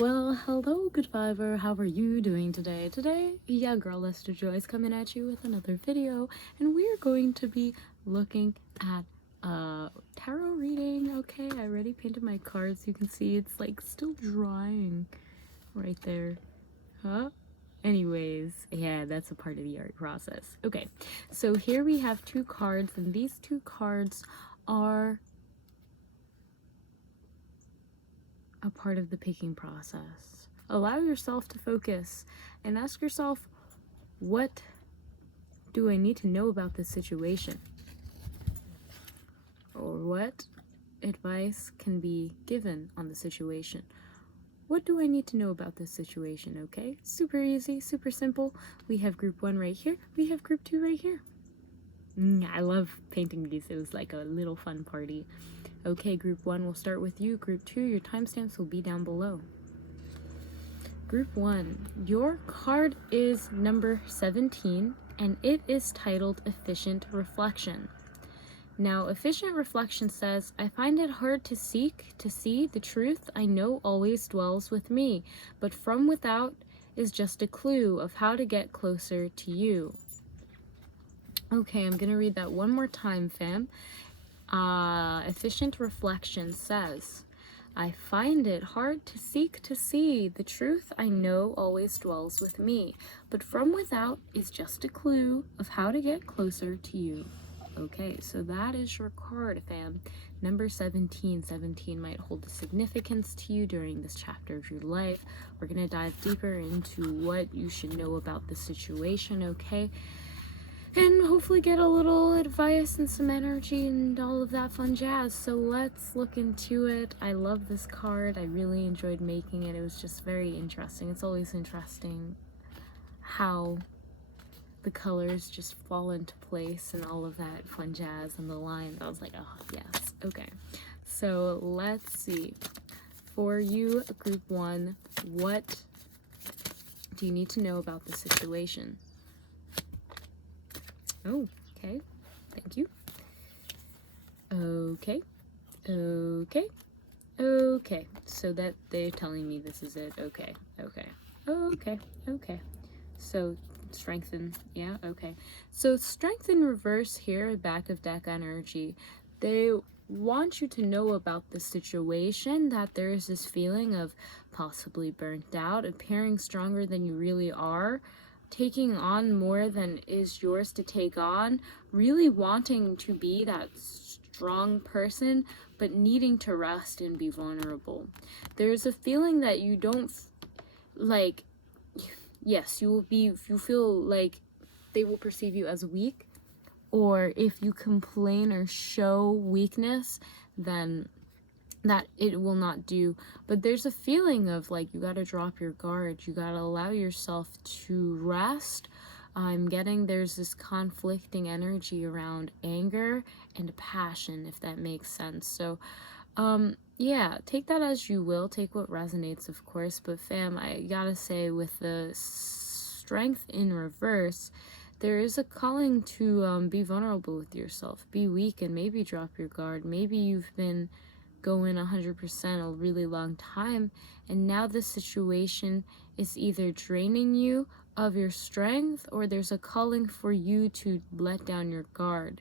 Well, hello, good viber. How are you doing today? Today, yeah, girl Esther Joy's coming at you with another video, and we're going to be looking at tarot reading. Okay, I already painted my cards. You can see it's like still drying right there. Huh? Anyways, yeah, that's a part of the art process. Okay, so here we have two cards, and these two cards are a part of the picking process. Allow yourself to focus and ask yourself, what do I need to know about this situation? Or what advice can be given on the situation? What do I need to know about this situation, okay? Super easy, super simple. We have group 1 right here. We have group 2 right here. I love painting these. It was like a little fun party. Okay, group 1 will start with you. Group 2, your timestamps will be down below. Group 1, your card is number 17, and it is titled Efficient Reflection. Now, Efficient Reflection says, I find it hard to seek to see the truth I know always dwells with me, but from without is just a clue of how to get closer to you. Okay, I'm going to read that one more time, fam. Efficient Reflection says, I find it hard to seek to see the truth I know always dwells with me, but from without is just a clue of how to get closer to you. Okay, so that is your card, fam. Number 17. 17 might hold a significance to you during this chapter of your life. We're going to dive deeper into what you should know about the situation, okay? And hopefully get a little advice and some energy and all of that fun jazz. So let's look into it. I love this card. I really enjoyed making it. It was just very interesting. It's always interesting how the colors just fall into place and all of that fun jazz and the lines. I was like, oh, yes. Okay. So let's see. For you, group 1, what do you need to know about the situation? Oh, okay. Thank you. Okay. Okay. Okay. So that they're telling me this is it. Okay. Okay. Okay. Okay. So strengthen. Yeah. Okay. So strength in reverse here, back of deck energy. They want you to know about the situation, that there is this feeling of possibly burnt out, appearing stronger than you really are, taking on more than is yours to take on, really wanting to be that strong person, but needing to rest and be vulnerable. There's a feeling that you don't, like, yes, you feel like they will perceive you as weak, or if you complain or show weakness, then that it will not do. But there's a feeling of like, you got to drop your guard, you got to allow yourself to rest. I'm getting there's this conflicting energy around anger and passion, if that makes sense. So yeah, take that as you will, take what resonates, of course. But fam, I gotta say, with the strength in reverse, there is a calling to be vulnerable with yourself, be weak, and maybe drop your guard. Maybe you've been going 100% a really long time, and now this situation is either draining you of your strength, or there's a calling for you to let down your guard,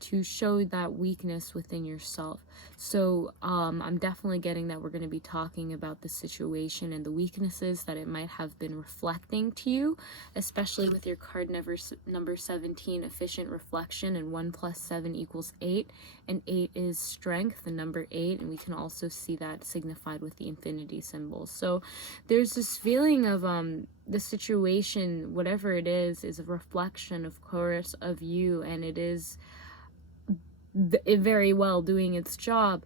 to show that weakness within yourself. So I'm definitely getting that we're going to be talking about the situation and the weaknesses that it might have been reflecting to you, especially with your card number 17, efficient reflection, and 1 + 7 = 8, and 8 is strength, the number 8, and we can also see that signified with the infinity symbol. So there's this feeling of the situation, whatever it is a reflection, of course, of you, and it is very well doing its job.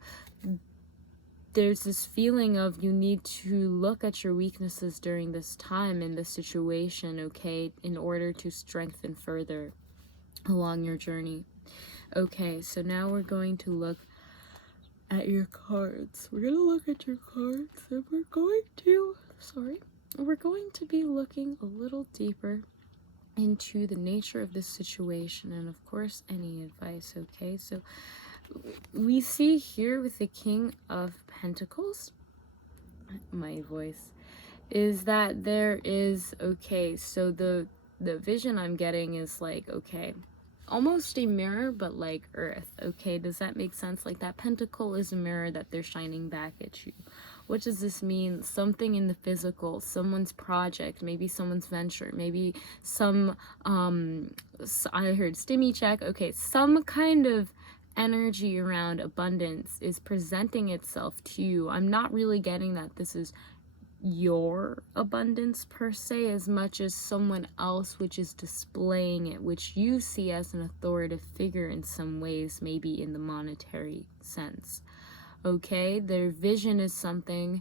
There's this feeling of you need to look at your weaknesses during this time in this situation, okay, in order to strengthen further along your journey. Okay, so now we're going to look at your cards. We're gonna look at your cards, and we're going to be looking a little deeper into the nature of this situation, and of course any advice. Okay, so we see here with the King of Pentacles, my voice, is that there is, okay, so the vision I'm getting is like, okay, almost a mirror, but like earth. Okay, does that make sense? Like that pentacle is a mirror that they're shining back at you. What does this mean? Something in the physical, someone's project, maybe someone's venture, maybe some I heard stimmy check. Okay, some kind of energy around abundance is presenting itself to you. I'm not really getting that this is your abundance per se, as much as someone else which is displaying it, which you see as an authoritative figure in some ways, maybe in the monetary sense. Okay, their vision is something,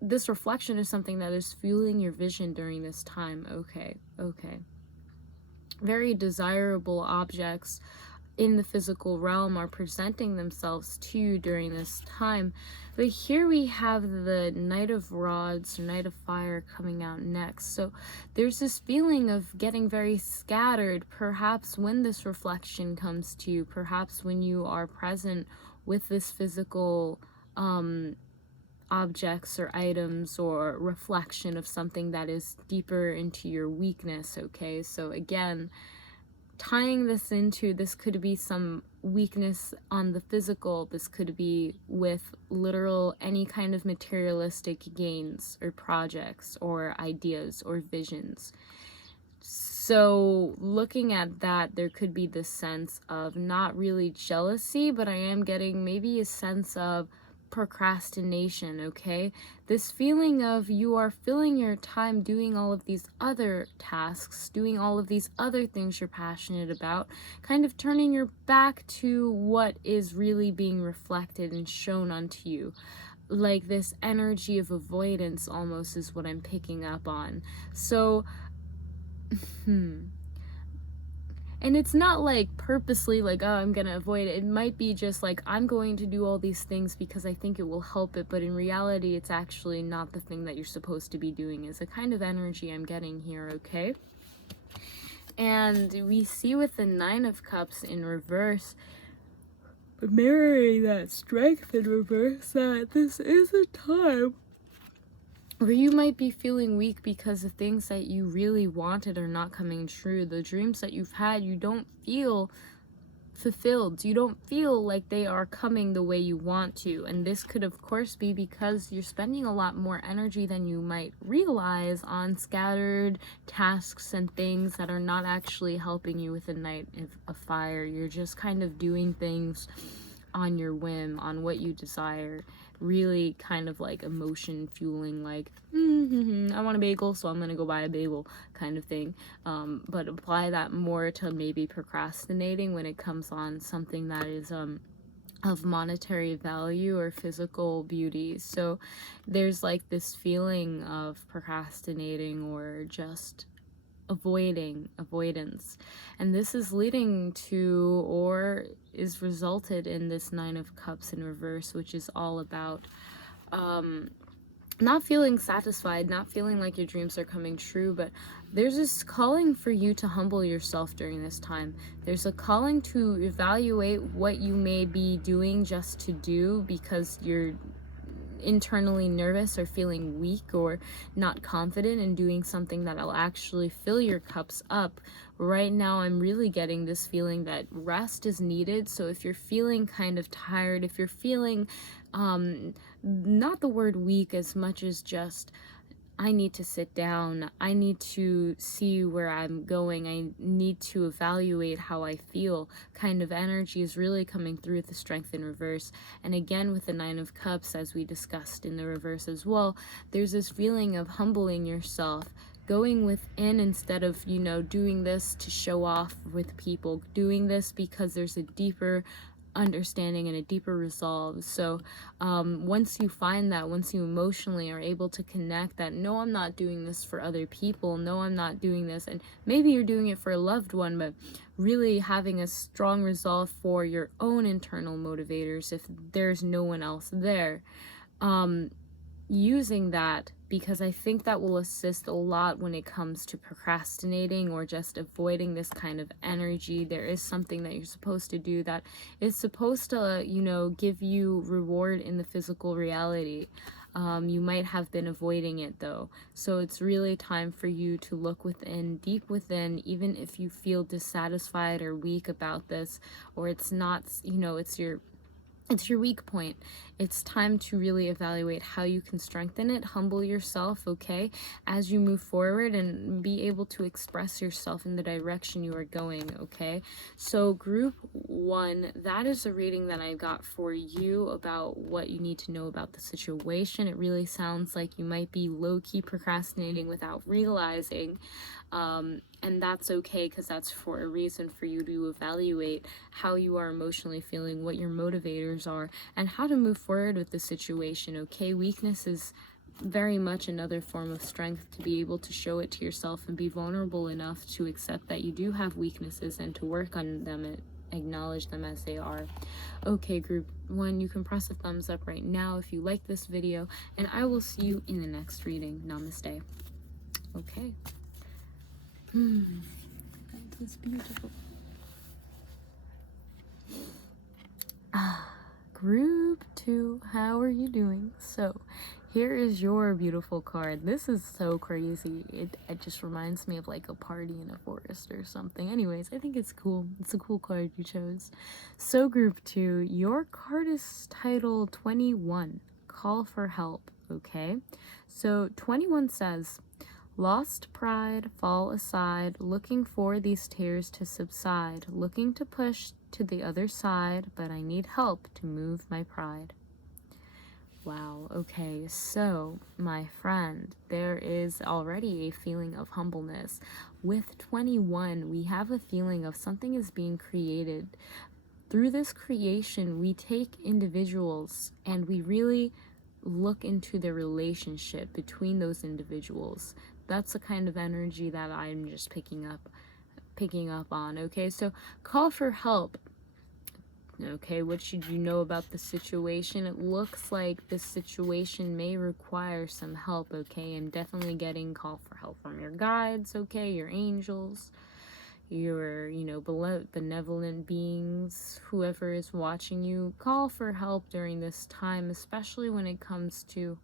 this reflection is something that is fueling your vision during this time. Okay, okay. Very desirable objects in the physical realm are presenting themselves to you during this time. But here we have the Knight of Rods or Knight of Fire coming out next. So there's this feeling of getting very scattered, perhaps when this reflection comes to you, perhaps when you are present with this physical objects or items or reflection of something that is deeper into your weakness. Okay, so again, tying this into, this could be some weakness on the physical, this could be with literal any kind of materialistic gains or projects or ideas or visions. So looking at that, there could be this sense of not really jealousy, but I am getting maybe a sense of procrastination. Okay, this feeling of you are filling your time doing all of these other tasks, doing all of these other things you're passionate about, kind of turning your back to what is really being reflected and shown onto you. Like this energy of avoidance almost is what I'm picking up on. So and it's not like purposely like, oh, I'm gonna avoid it. It might be just like, I'm going to do all these things because I think it will help it, but in reality it's actually not the thing that you're supposed to be doing, is a kind of energy I'm getting here. Okay, and we see with the Nine of Cups in reverse, but mirroring that strength in reverse, that this is a time where you might be feeling weak because the things that you really wanted are not coming true. The dreams that you've had, you don't feel fulfilled. You don't feel like they are coming the way you want to. And this could, of course, be because you're spending a lot more energy than you might realize on scattered tasks and things that are not actually helping you with the Knight of Fire. You're just kind of doing things on your whim, on what you desire, really kind of like emotion fueling, like I want a bagel, so I'm gonna go buy a bagel kind of thing. But apply that more to maybe procrastinating when it comes on something that is of monetary value or physical beauty. So there's like this feeling of procrastinating or just avoidance, and this is leading to, or is resulted in, this Nine of Cups in reverse, which is all about not feeling satisfied, not feeling like your dreams are coming true. But there's this calling for you to humble yourself during this time. There's a calling to evaluate what you may be doing just to do because you're internally nervous or feeling weak or not confident in doing something that'll actually fill your cups up. Right now I'm really getting this feeling that rest is needed. So if you're feeling kind of tired, if you're feeling not the word weak as much as just, I need to sit down, I need to see where I'm going, I need to evaluate how I feel, kind of energy is really coming through with the strength in reverse. And again, with the Nine of Cups, as we discussed in the reverse as well, there's this feeling of humbling yourself, going within instead of, doing this to show off with people, doing this because there's a deeper understanding and a deeper resolve. So once you find that, once you emotionally are able to connect that, no, I'm not doing this for other people, no, I'm not doing this, and maybe you're doing it for a loved one, but really having a strong resolve for your own internal motivators if there's no one else there, using that, because I think that will assist a lot when it comes to procrastinating or just avoiding this kind of energy. There is something that you're supposed to do that is supposed to, give you reward in the physical reality. You might have been avoiding it though. So it's really time for you to look within, deep within, even if you feel dissatisfied or weak about this, or it's not, it's your weak point. It's time to really evaluate how you can strengthen it. Humble yourself, okay, as you move forward, and be able to express yourself in the direction you are going, okay? So group 1, that is a reading that I got for you about what you need to know about the situation. It really sounds like you might be low-key procrastinating without realizing, and that's okay, because that's for a reason, for you to evaluate how you are emotionally feeling, what your motivators are, and how to move forward with the situation, okay? Weakness is very much another form of strength, to be able to show it to yourself and be vulnerable enough to accept that you do have weaknesses and to work on them and acknowledge them as they are. Okay, group 1, you can press a thumbs up right now if you like this video, and I will see you in the next reading. Namaste. Okay. That was beautiful. Group 2, how are you doing? So here is your beautiful card. This is so crazy. It just reminds me of like a party in a forest or something. Anyways, I think it's cool. It's a cool card you chose. So group 2, your card is titled 21, Call for Help, okay? So 21 says, lost pride, fall aside, looking for these tears to subside, looking to push to the other side, but I need help to move my pride. Wow, okay, so my friend, there is already a feeling of humbleness. With 21, we have a feeling of something is being created. Through this creation, we take individuals and we really look into the relationship between those individuals. That's the kind of energy that I'm just picking up on, okay? So call for help. Okay, what should you know about the situation? It looks like this situation may require some help, okay? And definitely getting call for help from your guides, okay? Your angels, your, benevolent beings, whoever is watching you. Call for help during this time, especially when it comes to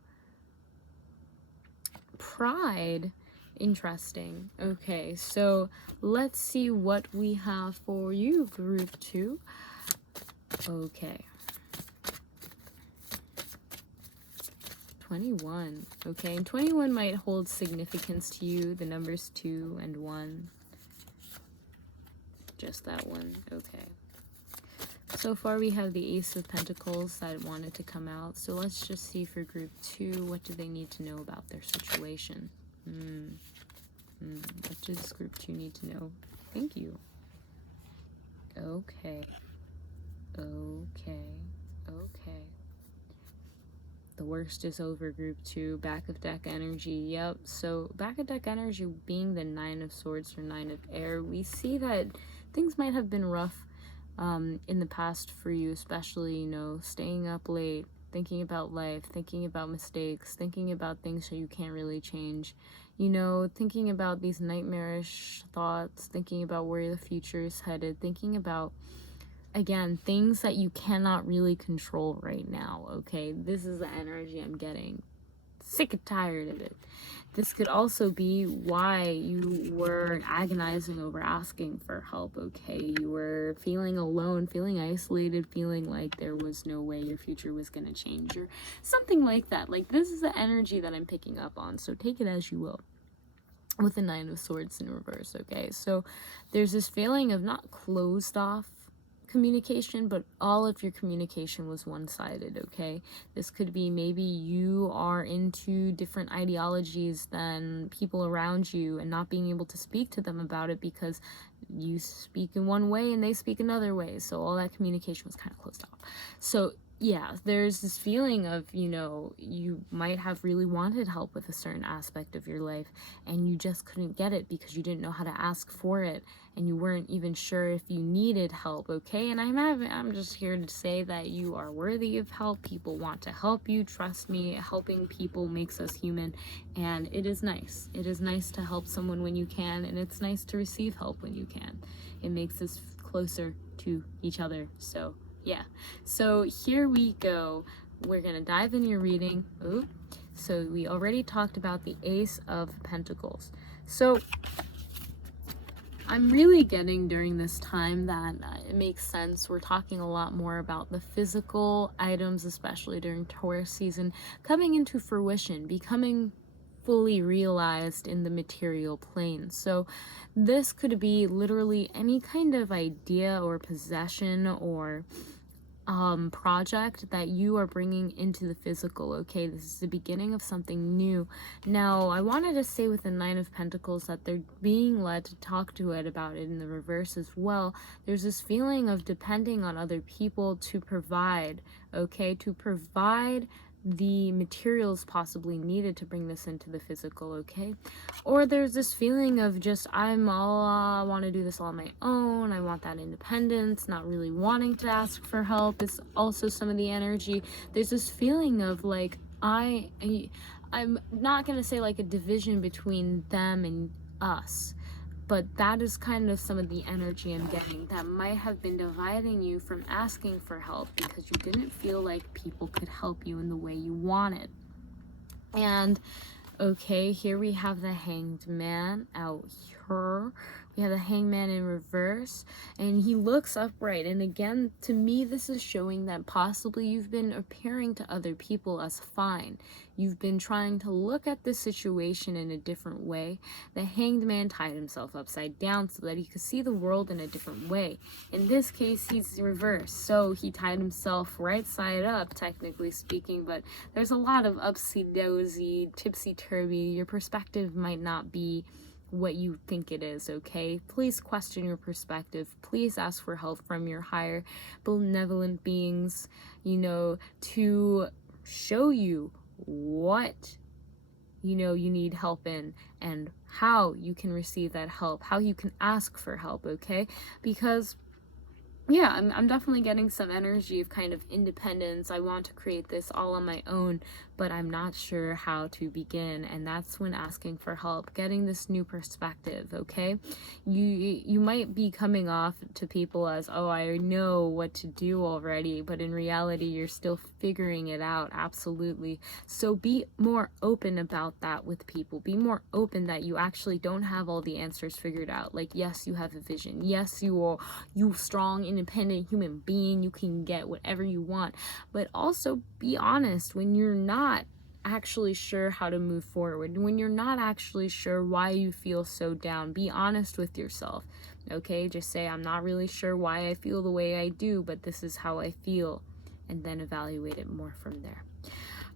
pride. Interesting. Okay, so let's see what we have for you, group 2. Okay. 21. Okay, and 21 might hold significance to you. The numbers 2 and 1. Just that one. Okay. So far we have the Ace of Pentacles that wanted to come out. So let's just see for group 2, what do they need to know about their situation? What does group 2 need to know? Thank you. Okay. The worst is over, group 2. Back of deck energy. Yep. So back of deck energy being the 9 of Swords or 9 of Air, we see that things might have been rough in the past for you, especially, staying up late, thinking about life, thinking about mistakes, thinking about things that you can't really change, thinking about these nightmarish thoughts, thinking about where the future is headed, thinking about, again, things that you cannot really control right now, okay? This is the energy I'm getting. Sick and tired of it. This could also be why you were agonizing over asking for help, okay? You were feeling alone, feeling isolated, feeling like there was no way your future was going to change, or something like that. Like, this is the energy that I'm picking up on, so take it as you will. With the 9 of Swords in reverse, okay? So there's this feeling of not closed off communication, but all of your communication was one-sided, okay? This could be maybe you are into different ideologies than people around you and not being able to speak to them about it because you speak in one way and they speak another way, so all that communication was kind of closed off. So yeah, there's this feeling of, you might have really wanted help with a certain aspect of your life and you just couldn't get it because you didn't know how to ask for it and you weren't even sure if you needed help, okay? And I'm just here to say that you are worthy of help. People want to help you. Trust me, helping people makes us human, and it is nice. It is nice to help someone when you can, and it's nice to receive help when you can. It makes us closer to each other, so yeah. So here we go. we're gonna dive in your reading. Ooh. So we already talked about the Ace of Pentacles. So I'm really getting during this time that it makes sense. We're talking a lot more about the physical items, especially during Taurus season, coming into fruition, becoming fully realized in the material plane. So this could be literally any kind of idea or possession or project that you are bringing into the physical. Okay, this is the beginning of something new. Now I wanted to say with the Nine of Pentacles that they're being led to talk to it about it in the reverse as well. There's this feeling of depending on other people to provide, okay, to provide the materials possibly needed to bring this into the physical, okay? Or there's this feeling of just, I want to do this all on my own. I want that independence, not really wanting to ask for help is also some of the energy. There's this feeling of like, I'm not going to say like a division between them and us, but that is kind of some of the energy I'm getting that might have been dividing you from asking for help because you didn't feel like people could help you in the way you wanted. And okay, here we have the Hanged Man out here. We have the Hanged Man in reverse, and he looks upright. And again, to me, this is showing that possibly you've been appearing to other people as fine. You've been trying to look at this situation in a different way. The Hanged Man tied himself upside down so that he could see the world in a different way. In this case, he's reversed. So he tied himself right side up, technically speaking, but there's a lot of upsy-dozy, tipsy-turvy. Your perspective might not be what you think it is, okay? Please question your perspective. Please ask for help from your higher benevolent beings, you know, to show you what you need help in and how you can receive that help, how you can ask for help, okay? Because yeah, I'm definitely getting some energy of kind of independence. I want to create this all on my own, but I'm not sure how to begin. And that's when asking for help, getting this new perspective, okay? You might be coming off to people as, oh, I know what to do already, but in reality, you're still figuring it out, absolutely. So be more open about that with people. Be more open that you actually don't have all the answers figured out. Like, yes, you have a vision. Yes, you strong, independent human being, you can get whatever you want, but also be honest when you're not actually sure how to move forward, when you're not actually sure why you feel so down. Be honest with yourself, okay? Just say, I'm not really sure why I feel the way I do, but this is how I feel, and then evaluate it more from there.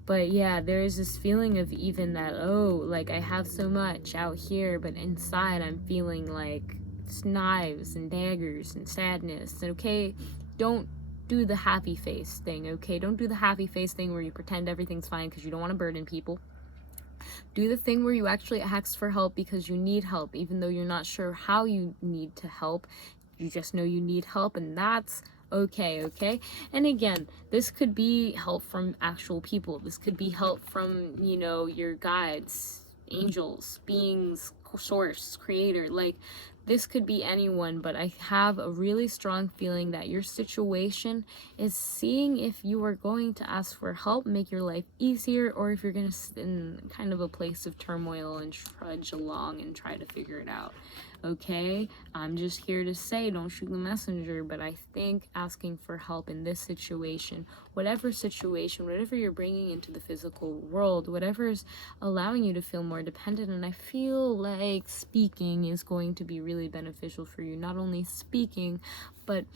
But yeah, there is this feeling of even that, oh, like I have so much out here, but inside I'm feeling like knives and daggers and sadness. And okay, don't do the happy face thing, okay? Don't do the happy face thing where you pretend everything's fine because you don't want to burden people. Do the thing where you actually ask for help because you need help, even though you're not sure how you need to help. You just know you need help, and that's okay. And again, this could be help from actual people. This could be help from, your guides, angels, beings, source, creator. Like, this could be anyone, but I have a really strong feeling that your situation is seeing if you are going to ask for help, make your life easier, or if you're going to sit in kind of a place of turmoil and trudge along and try to figure it out. Okay, I'm just here to say, don't shoot the messenger, but I think asking for help in this situation, whatever you're bringing into the physical world, whatever is allowing you to feel more dependent, and I feel like speaking is going to be really beneficial for you. Not only speaking, but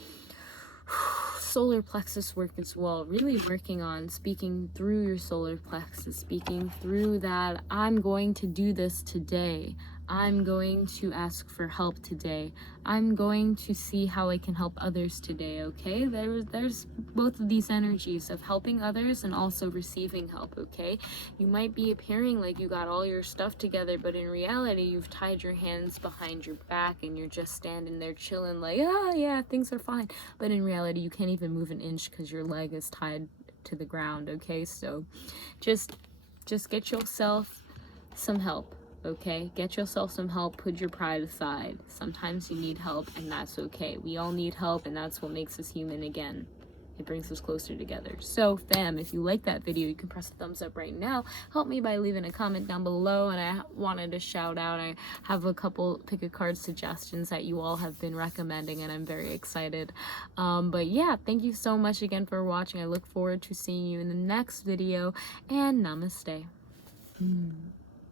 solar plexus work as well. Really working on speaking through your solar plexus, speaking through that, I'm going to do this today. I'm going to ask for help today. I'm going to see how I can help others today, okay? There's both of these energies of helping others and also receiving help, okay? You might be appearing like you got all your stuff together, but in reality, you've tied your hands behind your back and you're just standing there chilling like, yeah, things are fine. But in reality, you can't even move an inch because your leg is tied to the ground, okay? So just get yourself some help. Okay, get yourself some help. Put your pride aside. Sometimes you need help, and that's okay. We all need help, and that's what makes us human again. it brings us closer together. So fam, if you like that video, you can press the thumbs up right now. Help me by leaving a comment down below. And I wanted to shout out, I have a couple pick a card suggestions that you all have been recommending, and I'm very excited. But yeah, thank you so much again for watching. I look forward to seeing you in the next video, and namaste.